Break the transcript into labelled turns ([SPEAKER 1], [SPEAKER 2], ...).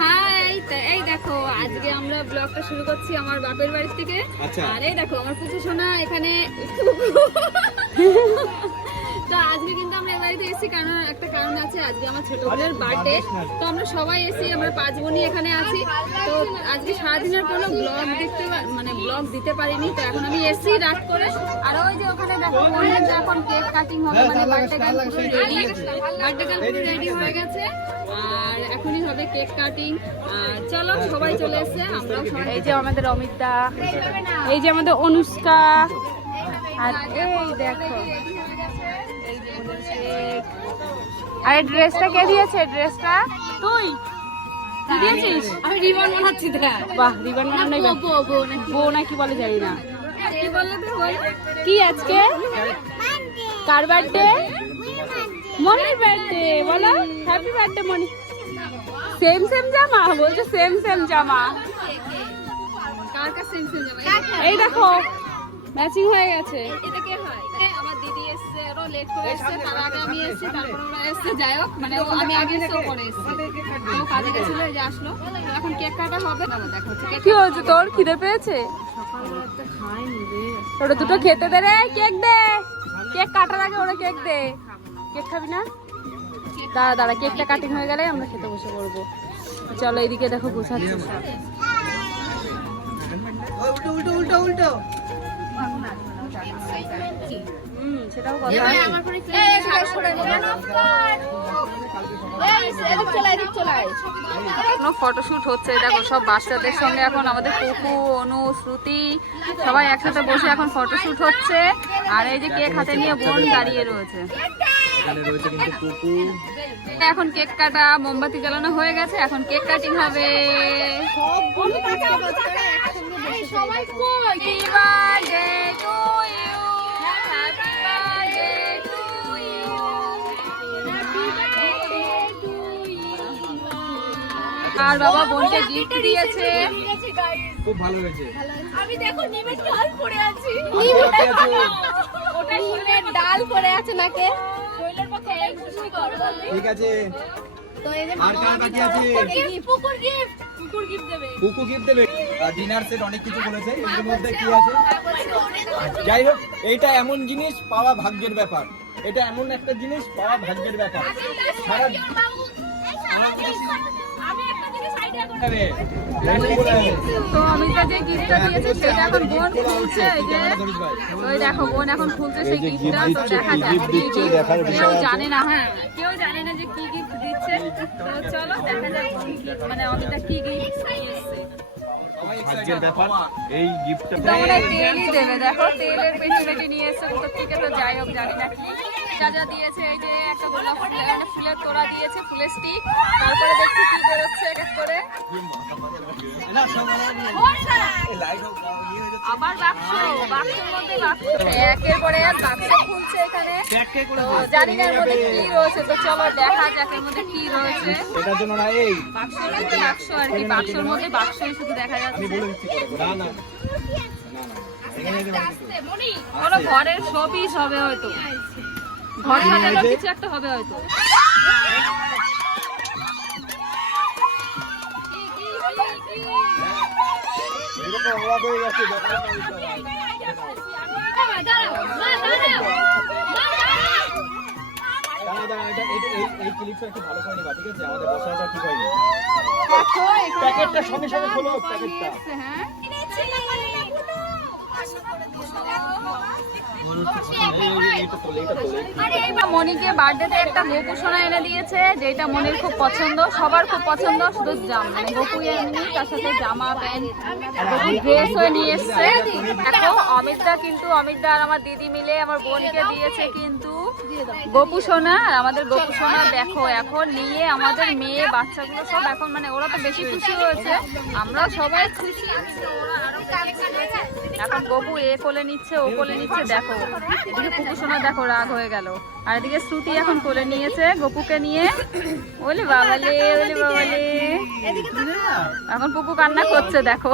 [SPEAKER 1] High তো এই দেখো আজকে আমরা ব্লগটা শুরু করছি আমার বাপের বাড়ি থেকে
[SPEAKER 2] আচ্ছা।
[SPEAKER 1] আর এই দেখো আমার পুজো সোনা এখানে আজকে কিন্তু আমরা এ বাড়িতে এসেছি কারণ একটা কারণ আছে আজকে আমার ছোট বোনের বার্থডে তো আমরা সবাই এসেছি আমরা পাঁচ বোনই এখানে আছি। তো আজকে সারাদিনের কোনো ব্লগ দেখতে মানে ব্লগ দিতে পারিনি তো এখন আমি এসেছি রাত করে। আর ওই যে ওখানে দেখো এখন কেক কাটিং হবে মানে বার্থডে গার্ল পুরো রেডি বার্থডে গার্ল পুরো রেডি হয়ে গেছে। আর এখনই হবে কেক কাটিং চলো সবাই চলে এসেছে আমরাও সবাই
[SPEAKER 3] এই যে আমাদের অমিতা এই যে আমাদের অনুষ্কা। আর এই দেখো। আরে ড্রেসটা কে দিয়েছে? ড্রেসটা? তুই। তুই দিয়েছিস?
[SPEAKER 1] আমি রিবন বানাচ্ছি দেখ।
[SPEAKER 3] বাহ রিবন বানানো নেই।
[SPEAKER 1] বো বো নাকি?
[SPEAKER 3] বউ না। কি বলে জানি না
[SPEAKER 1] কি
[SPEAKER 3] আজকে? কার বার্থডে? মনির বার্থডে বলো। Happy birthday Moni same same জামা? বলছে সেম সেম জামা। এই দেখো ম্যাচিং হয়ে গেছে।
[SPEAKER 1] এটা কে লেট করে এসছে তার আগে আমি এসছি তারপর ওরা এসছে যাই হোক মানে আমি আগে এসে ও পরে এসছে। তো ও কাজে গেছিল এই যে আসলো। এখন কেক কাটা হবে? দেখা হচ্ছে
[SPEAKER 3] কি হয়েছে? তোর খিদে পেয়েছে? ওটা দুটো খেতে দে রে কেক দে। কেক কাটার আগে ওরা কেক দে। কেক খাবি না? দাঁড়া দাঁড়া কেকটা কাটিং হয়ে গেলে আমরা খেতে বসে পড়ব। চলো এইদিকে দেখো গোছাচ্ছে।
[SPEAKER 2] উল্টো উল্টো উল্টো উল্টো।
[SPEAKER 3] সেটাও কথা। এখনও ফটোশুট হচ্ছে দেখো সব বাচ্চাদের সঙ্গে এখন আমাদের পুকু অনু শ্রুতি সবাই একসাথে বসে এখন ফটোশুট হচ্ছে। আর এই যে কেক হাতে নিয়ে বোন দাঁড়িয়ে রয়েছে।
[SPEAKER 2] এখানে রয়েছে কিন্তু কুকু।
[SPEAKER 3] এখন কেক কাটা মোমবাতি জ্বালানো হয়ে গেছে এখন কেক কাটিং হবে। Happy আর বাবা বোনকে গিফট দিয়েছে।
[SPEAKER 2] খুব ভালো হয়েছে।
[SPEAKER 1] আমি দেখো নিমের ডাল পড়ে আছি।
[SPEAKER 2] আর কত আছে?
[SPEAKER 1] ওটা নিমের ডাল পড়ে আছে নাকে? শৈলের পক্ষে খুশি কর
[SPEAKER 2] ঠিক আছে।
[SPEAKER 1] তো এই যে
[SPEAKER 2] আর কার বাকি আছে
[SPEAKER 1] কুকুর গিফট কুকুর গিফট দেবে।
[SPEAKER 2] কুকু গিফট দেবে। ডিনার সেট অনেক কিছু বলেছে। এর মধ্যে কি আছে? যাই হোক এইটা এমন জিনিস পাওয়া ভাগ্যের ব্যাপার। এটা এমন একটা জিনিস পাওয়া ভাগ্যের ব্যাপার।
[SPEAKER 3] তো অমিতা যে গিফটটা দিয়েছে সেটা এখন বোন খুলছে এই যে। ওই দেখো বোন এখন খুলছে সেই গিফটটা তো দেখা যাক কেউ জানে না হ্যাঁ কেউ জানে না যে কি গিফট দিচ্ছে। তো চলো দেখা যাক মানে অমিতা কি গিফট দিয়েছে।
[SPEAKER 2] সবাই
[SPEAKER 4] ভাগ্যের ব্যাপার এই গিফটটা
[SPEAKER 3] তেলই দেবে দেখো তেলের পেটি পেটি নিয়ে এসে কোথা থেকে তো যাই হোক জানি না কি। যা যা দিয়েছে এই যে একটা গোলাপ একটা ফুলের তোড়া দিয়েছে ফুলের স্টিক তারপরে দেখছি কি বেরোচ্ছে এক এক করে। আবার বাক্স বাক্সের মধ্যে বাক্স একের পরে বাক্স খুলছে এখানে
[SPEAKER 2] Check কে
[SPEAKER 3] তো
[SPEAKER 2] করেছে?
[SPEAKER 3] জানি না এর মধ্যে কি রয়েছে তো চলো দেখা যাক এর মধ্যে কি রয়েছে
[SPEAKER 2] এটার জন্য না এই
[SPEAKER 3] বাক্সের মধ্যে বাক্স আর কি বাক্সের মধ্যে বাক্সই শুধু দেখা যাচ্ছে।
[SPEAKER 2] না না
[SPEAKER 3] ঘরের শোপিস হবে হয়তো ঘর সাজানোর কিছু একটা হবে হয়তো
[SPEAKER 2] হয়ে হয়নি। প্যাকেটটা সঙ্গে সঙ্গে খোলো, প্যাকেটটা।
[SPEAKER 3] হ্যাঁ
[SPEAKER 2] এই- এই- এইটা খোলো, এইটা খোলো, এইটা।
[SPEAKER 3] মনিকে বার্থডেতে একটা গোপু সোনা এনে দিয়েছে, যেটা মনির খুব পছন্দ, সবার খুব পছন্দ, শুধু জাম। মানে গোপু এমনি তার সাথে জামা, প্যান্ট ড্রেসও নিয়ে এসছে। দেখো, অমিতদা কিন্তু, অমিতদা আর আমার দিদি মিলে আমার বোনকে দিয়েছে কিন্তু গোপু সোনা। আমাদের গোপু সোনা দেখো, এখন নিয়ে আমাদের মেয়ে, বাচ্চাগুলো সব এখন মানে ওরা তো বেশি খুশি হয়েছে। আমরা সবাই খুশি ওরা। এখন গপু এ কোলে নিচ্ছে, ও কোলে নিচ্ছে, দেখো। এদিকে পুকু সোনা দেখো, রাগ হয়ে গেল। আর এদিকে শ্রুতি এখন কোলে নিয়েছে গপুকে নিয়ে। ওলে বাবালে ওলে বাবালে। এখন পুকু কান্না করছে
[SPEAKER 1] দেখো।